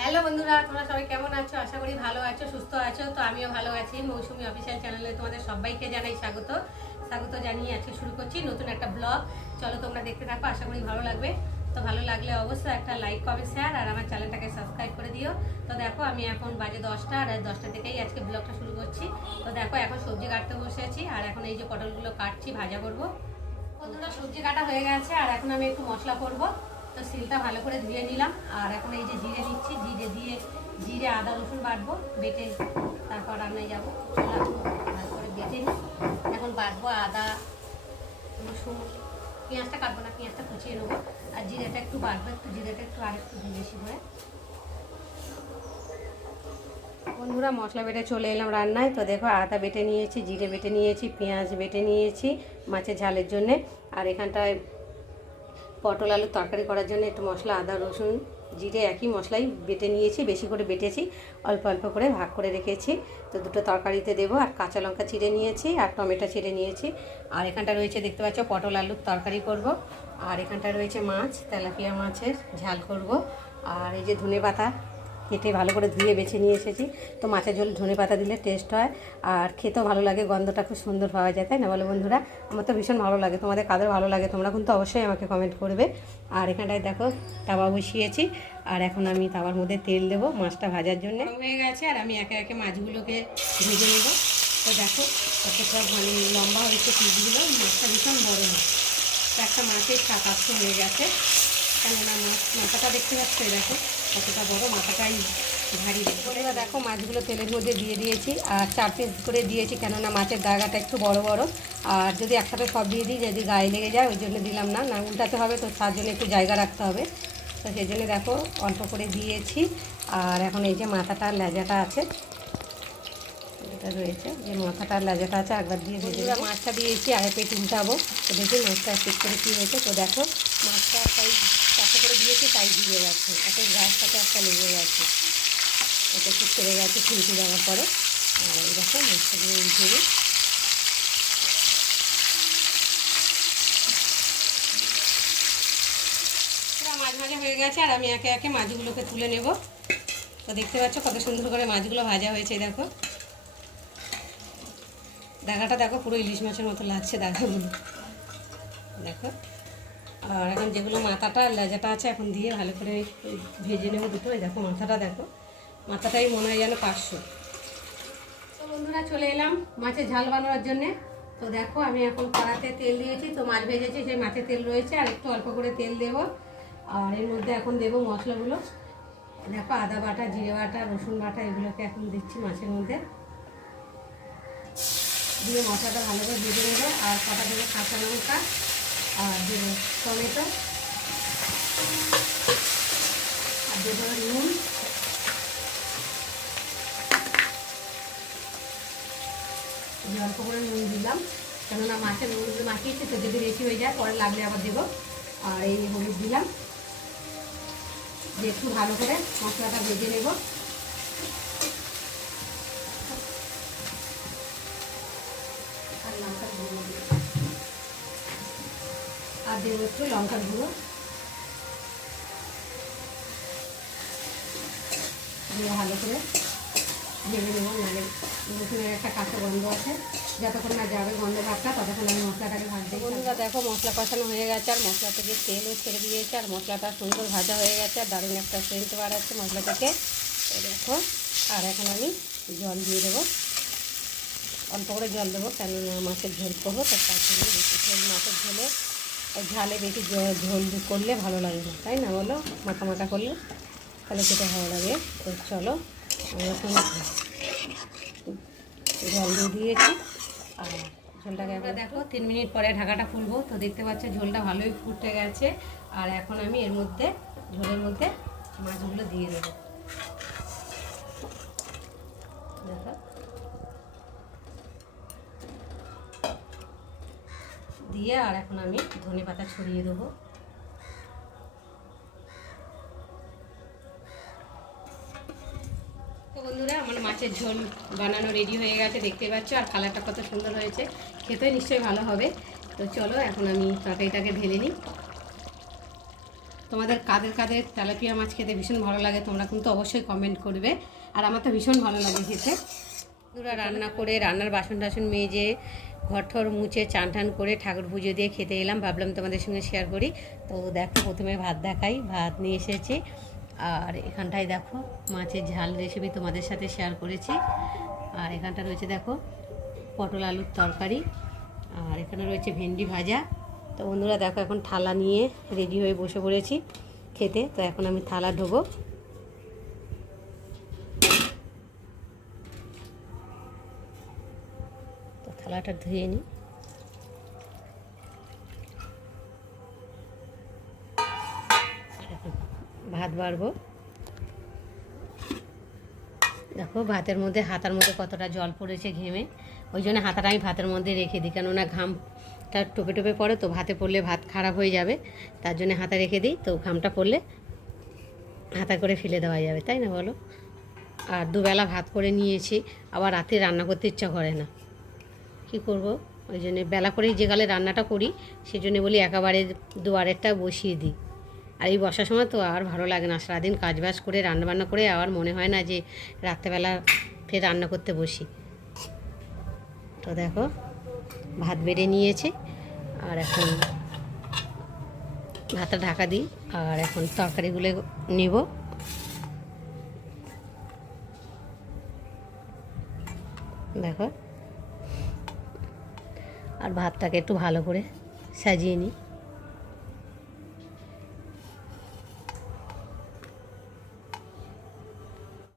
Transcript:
Hello বন্ধুরা, তোমরা সবাই কেমন আছো? আশা করি ভালো আছো, সুস্থ আছো। তো আমিও ভালো আছি। মৌসুমী অফিসিয়াল চ্যানেলে তোমাদের সবাইকে জানাই স্বাগত। স্বাগত জানিয়ে আজকে শুরু করছি নতুন একটা ব্লগ। চলো তোমরা দেখতে থাকো, আশা করি ভালো লাগবে। তো ভালো লাগলে অবশ্যই একটা লাইক, কমেন্ট, শেয়ার আর আমার চ্যানেলটাকে সাবস্ক্রাইব করে দিও। তো দেখো আমি এখন বাজে 10টা, আর 10টা থেকেই আজকে ব্লগটা শুরু করছি। তো দেখো এখন সবজি কাটতে বসে আছি, আর এখন এই যে পটলগুলো কাটছি, ভাজা করবো। বন্ধুরা সবজি কাটা হয়ে গেছে, আর এখন আমি একটু মশলা করবো। তো সিলটা ভালো করে ধুয়ে নিলাম, আর এখন এই যে জিরে নিচ্ছি, জিরে আদা রসুন বাটবো বেটে, তারপর রান্নায় যাবো। ভালো করে বেটে নিই, এখন বাটবো আদা রসুন। পেঁয়াজটা কাটবো না, পেঁয়াজটা কুচিয়ে নেবো, আর জিরেটা একটু বাটবো, জিরেটা একটু আর একটু বেশি করে। বন্ধুরা মশলা বেটে চলে এলাম রান্নায়। তো দেখো আদা বেটে নিয়েছি, জিরে বেটে নিয়েছি, পেঁয়াজ বেটে নিয়েছি মাছের ঝালের জন্যে। আর এখানটায় পটল আলুর তরকারি করার জন্য একটু মশলা আদা রসুন জিরে একই মশলাই বেটে নিয়েছি, বেশি করে বেটেছি, অল্প অল্প করে ভাগ করে রেখেছি। তো দুটো তরকারিতে দেবো। আর কাঁচা লঙ্কা চিড়ে নিয়েছি, আর টমেটো চিড়ে নিয়েছি। আর এখানটা রয়েছে দেখতে পাচ্ছ পটল আলুর তরকারি করব। আর এখানটা রয়েছে মাছ, তেলাপিয়া মাছের ঝাল করব। আর এই যে ধনেপাতা কেটে ভালো করে ধুয়ে বেছে নিয়ে এসেছি। তো মাছের ঝোল ধনেপাতা দিলে টেস্ট হয়, আর খেতেও ভালো লাগে, গন্ধটা খুব সুন্দর পাওয়া যায়, তাই না বলো বন্ধুরা? আমার তো ভীষণ ভালো লাগে। তোমাদের কাদের ভালো লাগে তোমরা কিন্তু অবশ্যই আমাকে কমেন্ট করবে। আর এখানটায় দেখো তাওয়া বসিয়েছি, আর এখন আমি তাওয়ার মধ্যে তেল দেবো মাছটা ভাজার জন্য। হয়ে গেছে, আর আমি একে একে মাছগুলোকে ভেজে নেব। তো দেখো কতটা মানে লম্বা হয়েছে পিসগুলো, মাছটা ভীষণ বড় মাছ। তো একটা মাছের 7-800 হয়ে গেছে, কেননা মাথাটা দেখতে পাচ্ছ, দেখো কতটা বড়, মাথাটাই ভারী। বন্ধুরা দেখো মাছগুলো তেলের মধ্যে দিয়ে দিয়েছি, আর 4 পিস করে দিয়েছি, কেননা মাছের দাগাটা একটু বড় বড়। আর যদি একসাথে সব দিয়ে দিই, যদি গায়ে লেগে যায়, ওই জন্য দিলাম না, না উল্টাতে হবে, তো তার জন্য একটু জায়গা রাখতে হবে। তো সেই জন্য দেখো অল্প করে দিয়েছি। আর এখন এই যে মাথাটার লেজাটা আছে, এটা রয়েছে, যে মাথাটার লেজাটা আছে, একবার দিয়ে ভেজে মাছটা দিয়েছি, আর পেট উল্টাবো। তো দেখি মাছটা ঠিক করে কী হয়েছে। তো দেখো মাছটা তাই 4টে করে দিয়েছি, তাই দিয়ে গেছে, এত গাছটাতে একটা লেগে গেছে, এটা একটু ছেড়ে গেছে খুলতে দেওয়ার পরে। আর এই দেখো মাছটাকে উল্টে দিই। মাছ ভাজা হয়ে গেছে, আর আমি একে একে মাছগুলোকে তুলে নেব। তো দেখতে পাচ্ছ কত সুন্দর করে মাছগুলো ভাজা হয়েছে। দেখো দাগাটা দেখো পুরো ইলিশ মাছের মতো লাগছে দাগাগুলো, দেখো। আর এখন যেগুলো মাথাটা লেজাটা আছে, এখন দিয়ে ভালো করে ভেজে নেবো দুটো। দেখো মাথাটা দেখো, মাথাটাই মনে হয় যেন 500। তো বন্ধুরা চলে এলাম মাছের ঝাল বানানোর জন্যে। তো দেখো আমি এখন কড়াতে তেল দিয়েছি, তো মাছ ভেজেছি, সেই মাছের তেল রয়েছে, আর একটু অল্প করে তেল দেবো। আর এর মধ্যে এখন দেবো মশলাগুলো। দেখো আদা বাটা, জিরে বাটা, রসুন বাটা, এগুলোকে এখন দিচ্ছি মাছের মধ্যে, দিয়ে মশলাটা ভালো করে ভেজে নেবো। আর কটা দেবো কাঁচা লঙ্কা, আর দেবো টমেটো, আর দেবো নুন, অল্প করে নুন দিলাম, কেননা মাছের নুনগুলো মাখিয়েছি, তো যদি বেশি হয়ে যায় পরে লাগলে আবার দেবো। আর এই হলুদ দিলাম, দিয়ে একটু ভালো করে মশলাটা ভেজে নেব। আর লঙ্কার গুঁড়ো আর দেবো একটু লঙ্কার গুঁড়ো, দিয়ে ভালো করে ভেজে নেব। নাহলে রসুনের একটা কাঁচা গন্ধ আছে, যতক্ষণ না যাবে গন্ধ ভাবটা, ততক্ষণ আমি মশলাটাকে ভাজতে। বন্ধুরা দেখো মশলা কষানো হয়ে গেছে, আর মশলা থেকে তেলও ছেড়ে দিয়েছে, আর মশলাটা সুন্দর ভাজা হয়ে গেছে, আর দারুণ একটা সেন্ট বাড়াচ্ছে মশলা থেকে। দেখো আর এখন আমি জল দিয়ে দেবো, অল্প করে জল দেবো, কেননা মাছের ঝোল করবো, তো তার জন্য বেশি ঝোল, মাছের ঝোলে ঝালে বেশি ঝোল করলে ভালো লাগে না, তাই না বলো? মাখা মাখা করলে তাহলে খেতে ভালো লাগে। তো চলো এখন জল দিয়ে দিয়েছি, আর ঝোলটাকে আমরা দেখো 3 মিনিট পরে ঢাকাটা খুলবো। তো দেখতে পাচ্ছ ঝোলটা ভালোই ফুটে গেছে, আর এখন আমি এর মধ্যে ঝোলের মধ্যে মাছগুলো দিয়ে দেবো। দেখো দিয়ে, আর এখন আমি ধনেপাতা ছড়িয়ে দেবো। তো বন্ধুরা আমার মাছের ঝোল বানানো রেডি হয়ে গেছে, দেখতে পাচ্ছ, আর কালারটা কত সুন্দর হয়েছে, খেতে নিশ্চয়ই ভালো হবে। তো চলো এখন আমি তরকারিটাকে ঢেলে নিই। তোমাদের কাদের কাদের তেলাপিয়া মাছ খেতে ভীষণ ভালো লাগে তোমরা কিন্তু অবশ্যই কমেন্ট করবে। আর আমার তো ভীষণ ভালো লাগে খেতে। বন্ধুরা রান্না করে রান্নার বাসন টাসন মেজে ঘর ঠর মুছে চান টান করে ঠাকুর পুজো দিয়ে খেতে এলাম, ভাবলাম তোমাদের সঙ্গে শেয়ার করি। তো দেখো প্রথমে ভাত দেখাই, ভাত নিয়ে এসেছি। আর এখানটায় দেখো মাছের ঝাল রেসিপি তোমাদের সাথে শেয়ার করেছি। আর এখানটা রয়েছে দেখো পটল আলুর তরকারি, আর এখানে রয়েছে ভেন্ডি ভাজা। তো বন্ধুরা দেখো এখন থালা নিয়ে রেডি হয়ে বসে পড়েছি খেতে। তো এখন আমি থালা ধোবো। তো থালাটা ধুয়ে নিই। ভাত বাড়বো। দেখো ভাতের মধ্যে হাতার মধ্যে কতটা জল পড়েছে ঘেমে, ওই জন্য হাতাটা আমি ভাতের মধ্যে রেখে দিই, কেননা ঘামটা টোপে টোপে পড়ে তো ভাতে পড়লে ভাত খারাপ হয়ে যাবে, তার জন্য হাতা রেখে দিই। তো ঘামটা পড়লে হাতা করে ফেলে দেওয়া যাবে, তাই না বলো। আর দুবেলা ভাত করে নিয়েছি, আবার রাতে রান্না করতে ইচ্ছা করে না, কি করব। ওই জন্যে বেলা করেই যে গালে রান্নাটা করি সেই জন্য বলি একেবারে দুয়ারেরটা বসিয়ে দিই। আর এই বর্ষার সময় তো আর ভালো লাগে না, সারাদিন কাজবাজ করে রান্নাবান্না করে আবার মনে হয় না যে রাত্রেবেলা ফের রান্না করতে বসি। তো দেখো ভাত বেড়ে নিয়েছে, আর এখন ভাতটা ঢাকা দিই। আর এখন তরকারিগুলো নেব। দেখো আর ভাতটাকে একটু ভালো করে সাজিয়ে নিই।